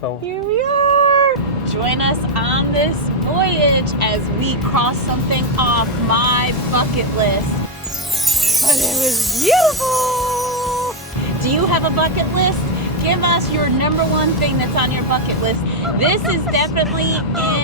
So here we are. Join us on this voyage as we cross something off my bucket list. But it was beautiful. Do you have a bucket list? Give us your #1 thing that's on your bucket list. This is definitely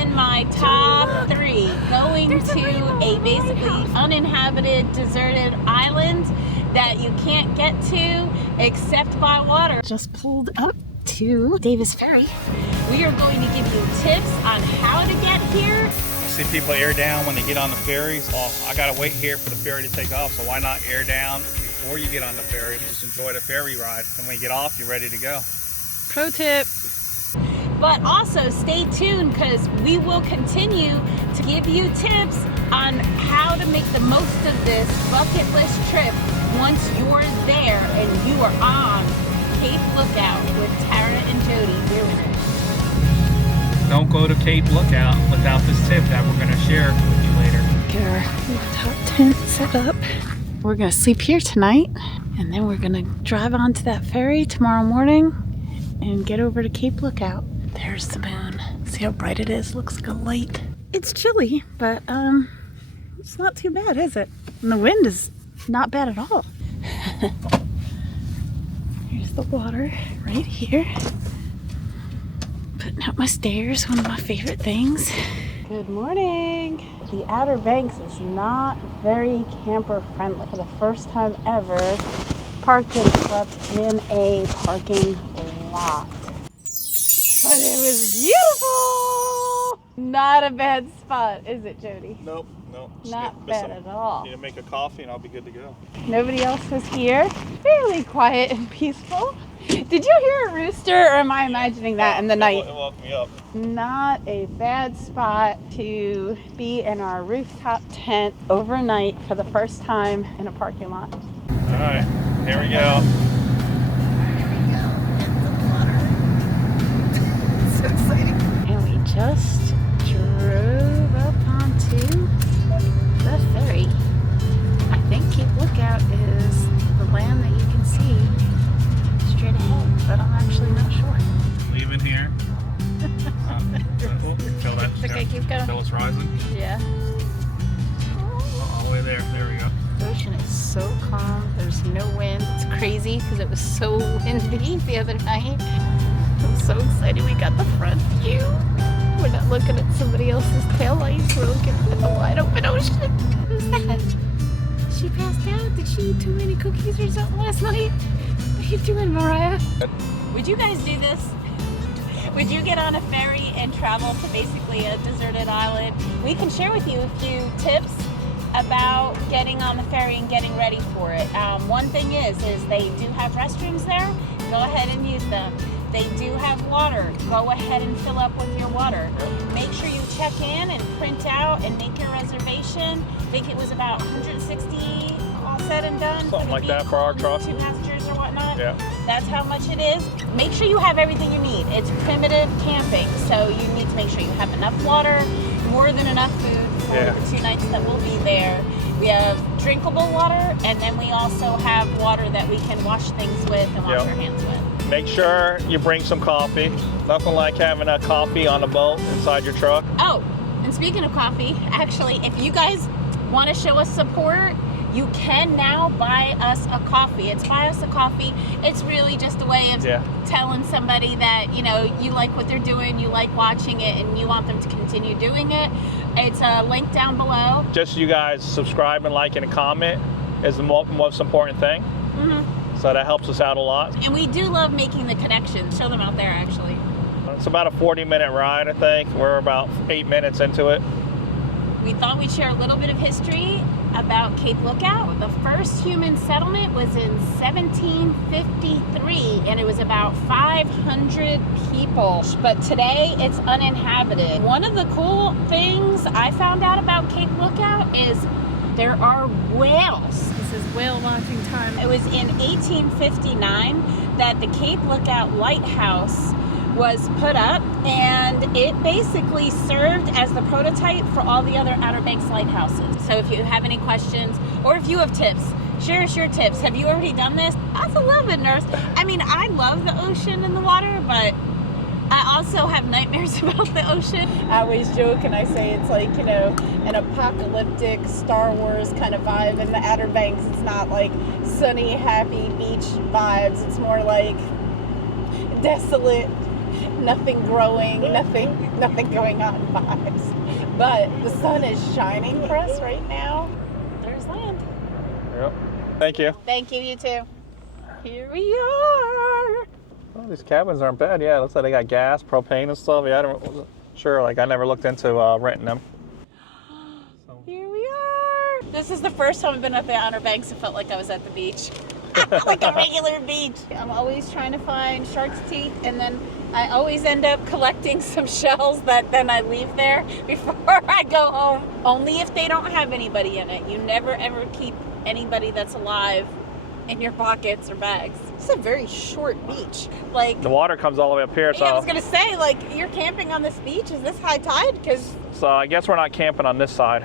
in my top 3. Going to a basically uninhabited, deserted island that you can't get to except by water. Just pulled up to Davis Ferry. We are going to give you tips on how to get here. I see people air down when they get on the ferries. Oh, I gotta wait here for the ferry to take off, so why not air down before you get on the ferry? Just enjoy the ferry ride, and when you get off, you're ready to go. Pro tip. But also stay tuned, because we will continue to give you tips on how to make the most of this bucket list trip once you're there and you are on Cape Lookout with Tara and Jody doing it. Don't go to Cape Lookout without this tip that we're gonna share with you later. Get our top tent set up. We're gonna sleep here tonight, and then we're gonna drive on to that ferry tomorrow morning and get over to Cape Lookout. There's the moon. See how bright it is? Looks like a light. It's chilly, but it's not too bad, is it? And the wind is not bad at all. Here's the water right here. Putting out my stairs, one of my favorite things. Good morning. The Outer Banks is not very camper friendly. For the first time ever, parked and slept in a parking lot. But it was beautiful! Not a bad spot, is it, Jody? Nope. Not bad at all. Need to make a coffee and I'll be good to go. Nobody else was here. Fairly quiet and peaceful. Did you hear a rooster, or am I imagining that in the night? It woke me up. Not a bad spot to be in our rooftop tent overnight for the first time in a parking lot. All right, here we go. So exciting. And we just drove up onto the ferry. I think Cape Lookout is the land that you can see straight ahead, but I'm actually not sure. Leaving here. Until that. Okay, keep going. Until it's rising. Yeah. All the way there. There we go. The ocean is so calm. There's no wind. It's crazy because it was so windy the other night. I'm so excited we got the front view. We're not looking at somebody else's taillights. We're looking at the wide open ocean. Who's that? She passed out? Did she eat too many cookies or something last night? What are you doing, Mariah? Would you guys do this? Would you get on a ferry and travel to basically a deserted island? We can share with you a few tips about getting on the ferry and getting ready for it. One thing is they do have restrooms there. Go ahead and use them. They do have water. Go ahead and fill up with your water. Make sure you check in and print out and make your reservation. I think it was about $160 all said and done. Something like that for our truck. 2 passengers or whatnot. Yeah. That's how much it is. Make sure you have everything you need. It's primitive camping, so you need to make sure you have enough water, more than enough food for the 2 nights that we'll be there. We have drinkable water, and then we also have water that we can wash things with and wash our hands with. Make sure you bring some coffee. Nothing like having a coffee on a boat inside your truck. Oh, and speaking of coffee, actually, if you guys want to show us support, you can now buy us a coffee. It's buy us a coffee. It's really just a way of telling somebody that, you know, you like what they're doing, you like watching it, and you want them to continue doing it. It's a link down below. Just you guys subscribe and like and comment is the most important thing. So that helps us out a lot. And we do love making the connections. Show them out there, actually. It's about a 40-minute ride, I think. We're about 8 minutes into it. We thought we'd share a little bit of history about Cape Lookout. The first human settlement was in 1753, and it was about 500 people. But today, it's uninhabited. One of the cool things I found out about Cape Lookout is there are whales. This is whale watching time. It was in 1859 that the Cape Lookout lighthouse was put up, and it basically served as the prototype for all the other Outer Banks lighthouses. So if you have any questions, or if you have tips, share us your tips. Have you already done this? That's a little bit nervous. I mean, I love the ocean and the water, but I also have nightmares about the ocean. I always joke and I say it's like, you know, an apocalyptic Star Wars kind of vibe in the Outer Banks. It's not like sunny, happy beach vibes. It's more like desolate, nothing growing, nothing going on vibes. But the sun is shining for us right now. There's land. Yep. Thank you. Thank you, you too. Here we are. Oh, these cabins aren't bad. Yeah, it looks like they got gas, propane and stuff. Yeah, wasn't sure. Like, I never looked into renting them. Here we are. This is the first time I've been at the Outer Banks. It felt like I was at the beach. Like a regular beach. I'm always trying to find shark's teeth, and then I always end up collecting some shells that then I leave there before I go home. Only if they don't have anybody in it. You never ever keep anybody that's alive in your pockets or bags. It's a very short beach. Like, the water comes all the way up here, so... Yeah, I was gonna say, like, you're camping on this beach? Is this high tide? Because... So I guess we're not camping on this side.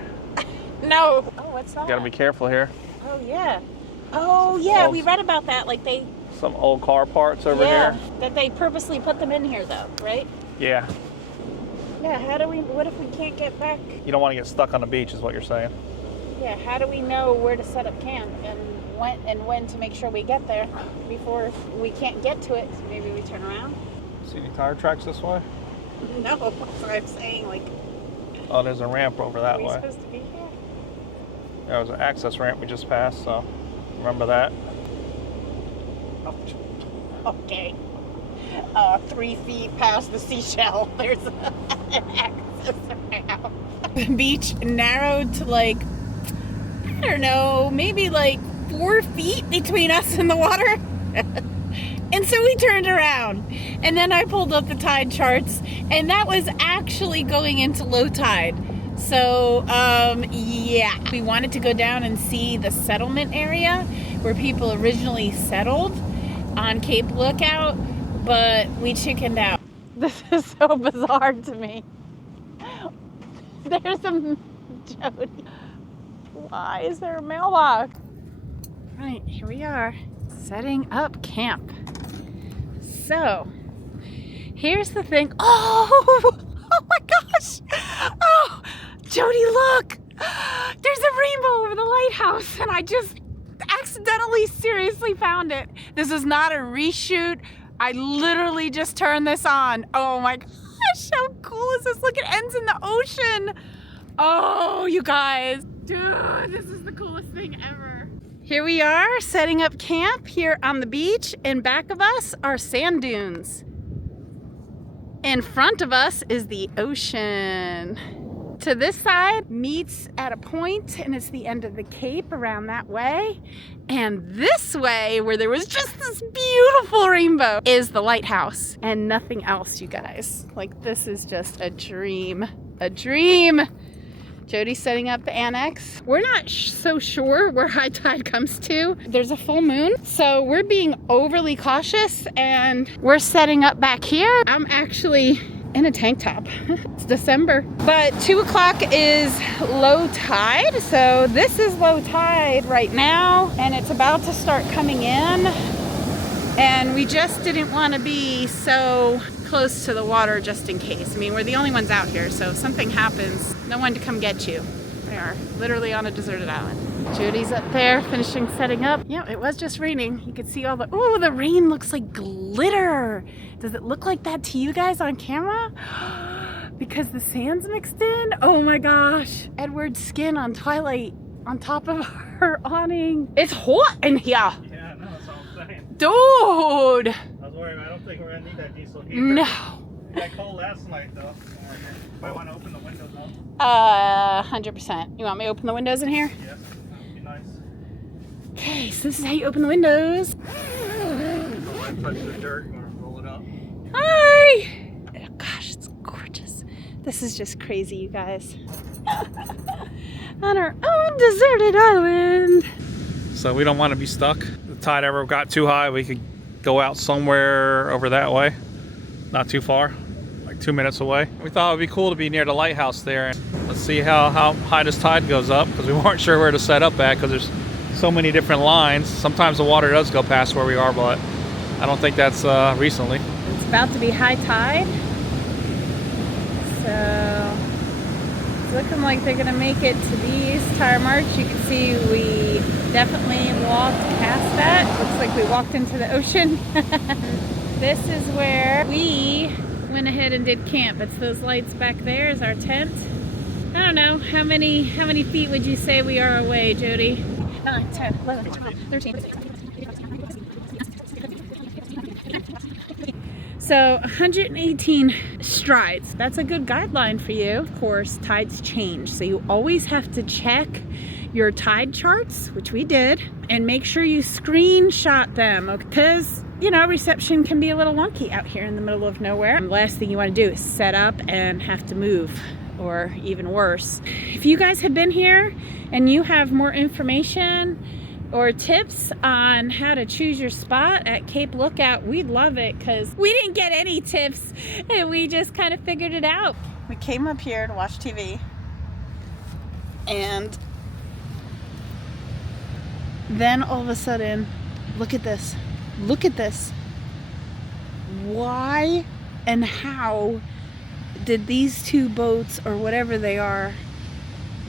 No. Oh, what's that? You gotta be careful here. Oh, yeah. Oh, yeah, we read about that. Like, they... Some old car parts over here. That they purposely put them in here, though, right? Yeah. Yeah, how do we... What if we can't get back? You don't want to get stuck on the beach, is what you're saying. Yeah, how do we know where to set up camp and when to make sure we get there before we can't get to it? So maybe we turn around? See any tire tracks this way? No, that's what I'm saying. Like, oh, there's a ramp over that are we way. supposed to be here? There was an access ramp we just passed, so remember that. Okay. 3 feet past the seashell, there's an access ramp. The beach narrowed to, like, I don't know, maybe like 4 feet between us and the water. And so we turned around, and then I pulled up the tide charts, and that was actually going into low tide. So, yeah, we wanted to go down and see the settlement area where people originally settled on Cape Lookout, but we chickened out. This is so bizarre to me. There's a Jody. Why is there a mailbox? Right, here we are, setting up camp. So, here's the thing. Oh my gosh. Oh, Jody, look. There's a rainbow over the lighthouse, and I just accidentally, seriously found it. This is not a reshoot. I literally just turned this on. Oh my gosh, how cool is this? Look, it ends in the ocean. Oh, you guys. Dude, this is the coolest thing ever. Here we are setting up camp here on the beach. In back of us are sand dunes. In front of us is the ocean. To this side meets at a point, and it's the end of the cape around that way. And this way, where there was just this beautiful rainbow, is the lighthouse and nothing else, you guys. Like, this is just a dream. A dream. Jody's setting up the annex. We're not so sure where high tide comes to. There's a full moon, so we're being overly cautious, and we're setting up back here. I'm actually in a tank top. It's December. But 2 o'clock is low tide, so this is low tide right now, and it's about to start coming in. And we just didn't want to be so close to the water just in case. I mean, we're the only ones out here, so if something happens, no one to come get you. We are literally on a deserted island. Jody's up there finishing setting up. Yeah, it was just raining. You could see all the, oh, the rain looks like glitter. Does it look like that to you guys on camera? Because the sand's mixed in? Oh my gosh. Edward's skin on Twilight on top of her awning. It's hot in here. Yeah, no, that's all I'm saying. Dude. I was worried, I don't think we're gonna need that diesel heater. No. It got cold last night though. If I want to open the windows up. 100%. You want me to open the windows in here? Yes, that would be nice. Okay, so this is how you open the windows. I touch the dirt, you want to roll it up? Hi! Oh, gosh, it's gorgeous. This is just crazy, you guys. On our own deserted island. So we don't want to be stuck. If the tide ever got too high, we could go out somewhere over that way. Not too far, like 2 minutes away. We thought it would be cool to be near the lighthouse there. Let's see how high this tide goes up, because we weren't sure where to set up at, because there's so many different lines. Sometimes the water does go past where we are, but I don't think that's recently. It's about to be high tide. So it's looking like they're gonna make it to these tire marks. You can see we definitely walked past that. Looks like we walked into the ocean. This is where we went ahead and did camp. It's those lights back there is our tent. I don't know, how many feet would you say we are away, Jody? 9, 10, 11, 12, 13, 14. So 118 strides. That's a good guideline for you. Of course, tides change, so you always have to check your tide charts, which we did, and make sure you screenshot them, because you know, reception can be a little wonky out here in the middle of nowhere. The last thing you want to do is set up and have to move, or even worse. If you guys have been here and you have more information or tips on how to choose your spot at Cape Lookout, we'd love it, because we didn't get any tips and we just kind of figured it out. We came up here to watch TV, and then all of a sudden, look at this. Look at this. Why and how did these two boats, or whatever they are,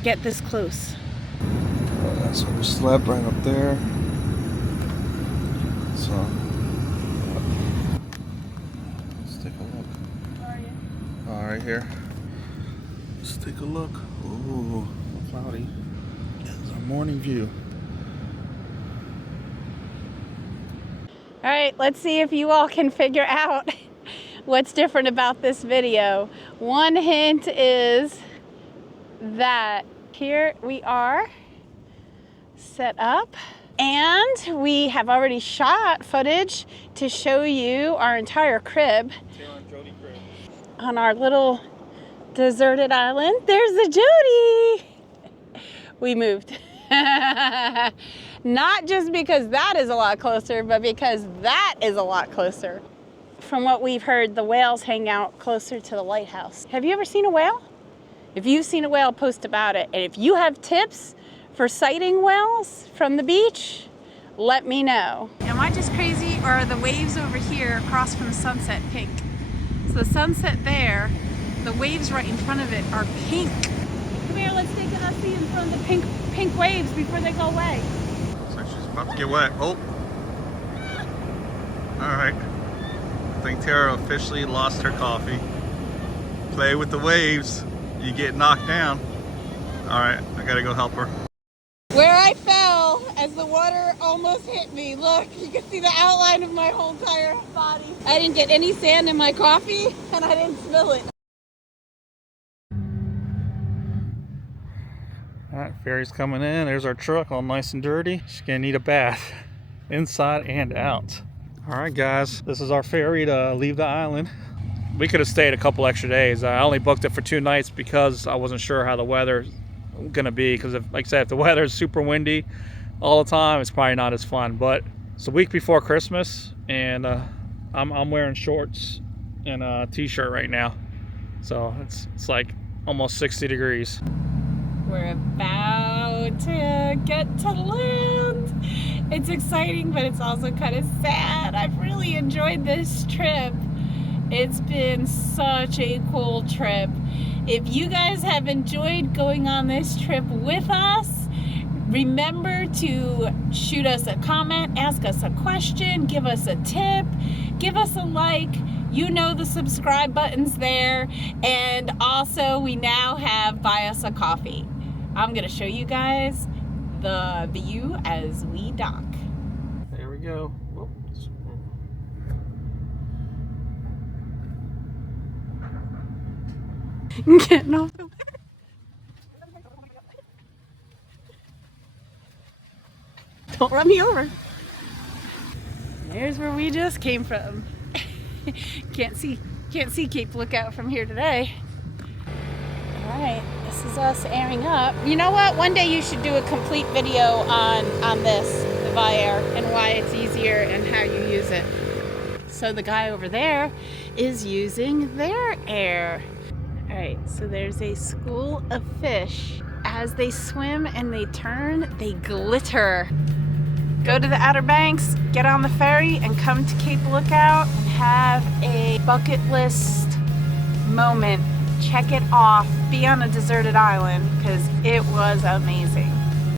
get this close? So we slept right up there. So let's take a look. Where are you? All right, here. Let's take a look. Ooh, cloudy. There's our morning view. All right, let's see if you all can figure out what's different about this video. One hint is that here we are set up, and we have already shot footage to show you our entire crib on our little deserted island. There's the Jody. We moved. Not just because that is a lot closer, but because that is a lot closer. From what we've heard, the whales hang out closer to the lighthouse. Have you ever seen a whale? If you've seen a whale, post about it. And if you have tips for sighting whales from the beach, let me know. Am I just crazy, or are the waves over here across from the sunset pink? So the sunset there, the waves right in front of it are pink. Come here, let's take a see in front of the pink waves before they go away. So she's about to get wet. Oh. All right. I think Tara officially lost her coffee. Play with the waves, you get knocked down. All right, I gotta go help her. Where I fell as the water almost hit me. Look, you can see the outline of my whole entire body. I didn't get any sand in my coffee, and I didn't spill it. All right, Ferry's coming in. There's our truck all nice and dirty. She's gonna need a bath, inside and out. All right, guys, this is our ferry to leave the island. We could have stayed a couple extra days. I only booked it for 2 nights because I wasn't sure how the weather's gonna be. Because, like I said, if the weather is super windy all the time, it's probably not as fun. But it's a week before Christmas, and I'm wearing shorts and a t-shirt right now. So it's like almost 60 degrees. We're about to get to land. It's exciting, but it's also kind of sad. I've really enjoyed this trip. It's been such a cool trip. If you guys have enjoyed going on this trip with us, remember to shoot us a comment, ask us a question, give us a tip, give us a like. You know the subscribe button's there. And also, we now have buy us a coffee. I'm gonna show you guys the view as we dock. There we go. Whoops. Getting off the Don't run me over. There's where we just came from. Can't see Cape Lookout from here today. All right, this is us airing up. You know what? One day you should do a complete video on this, the Viair, and why it's easier and how you use it. So the guy over there is using their air. All right, so there's a school of fish. As they swim and they turn, they glitter. Go to the Outer Banks, get on the ferry, and come to Cape Lookout and have a bucket list moment check it off, be on a deserted island, because it was amazing.